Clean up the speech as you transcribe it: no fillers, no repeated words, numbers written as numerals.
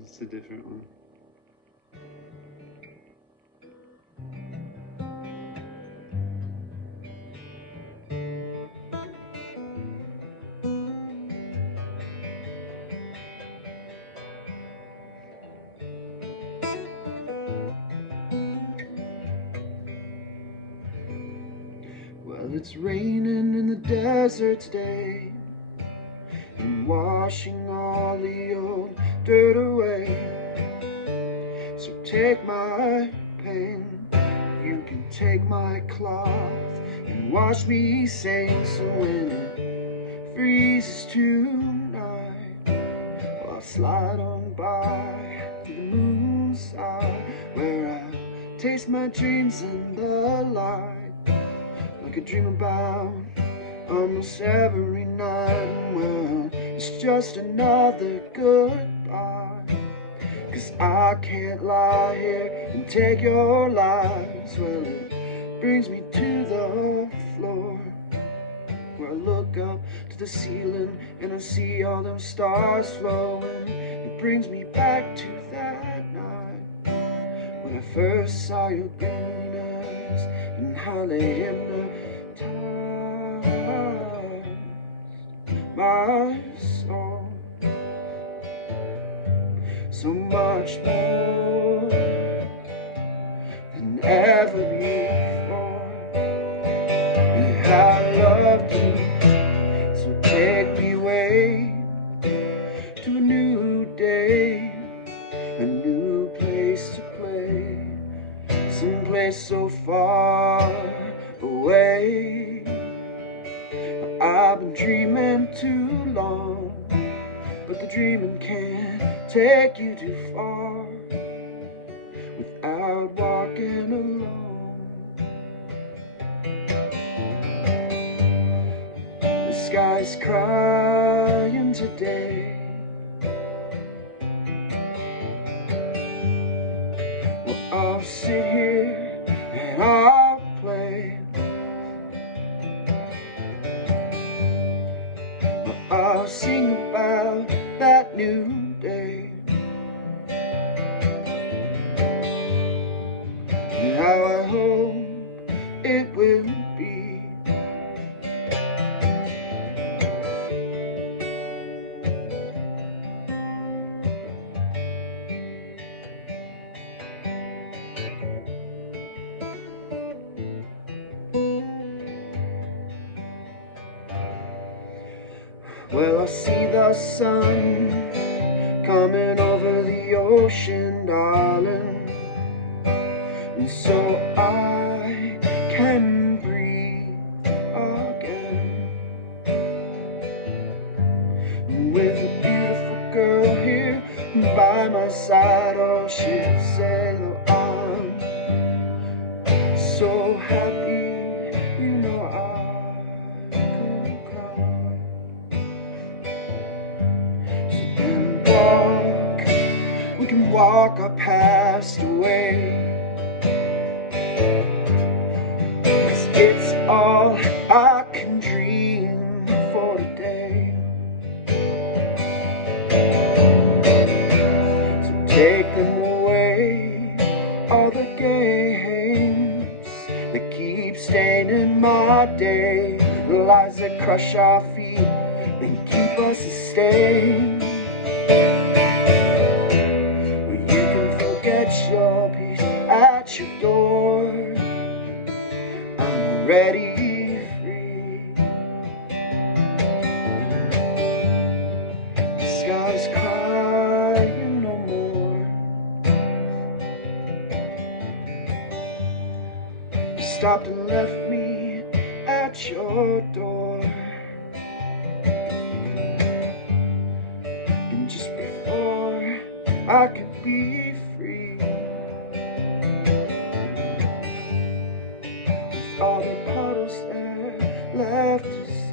It's a different one. Well, it's raining in the desert today, and washing all the old dirt away. So take my pain, you can take my cloth, and wash me sane. So when it freezes tonight, I'll slide on by to the moon's side, where I taste my dreams in the light, like I dream about almost every night. Well, it's just another goodbye, 'cause I can't lie here and take your lies. Well, it brings me to the floor, where I look up to the ceiling and I see all them stars flowing. It brings me back to that night when I first saw your green eyes and how they hypnotized my soul. So much more than ever before. And I loved you, so take me away to a new day, a new place to play, someplace so far away. I've been dreaming too long, but the dreaming can't take you too far without walking alone. The sky's crying today. Well, I'll sit here and I'll play. I'll sing about that new day, and how I hope it will be. Well, I see the sun coming over the ocean, darling, and so I can breathe again. And with a beautiful girl here by my side, oh, she'll say that I'm so happy, you know I could cry. We can walk our past away, 'cause it's all I can dream for today. So take them away, all the games that keep staining my day, the lies that crush our feet and keep us sustained. Your peace at your door, I'm already free. The sky's crying no more. You stopped and left me at your door, and just before I could be free, all the puddles there left to see.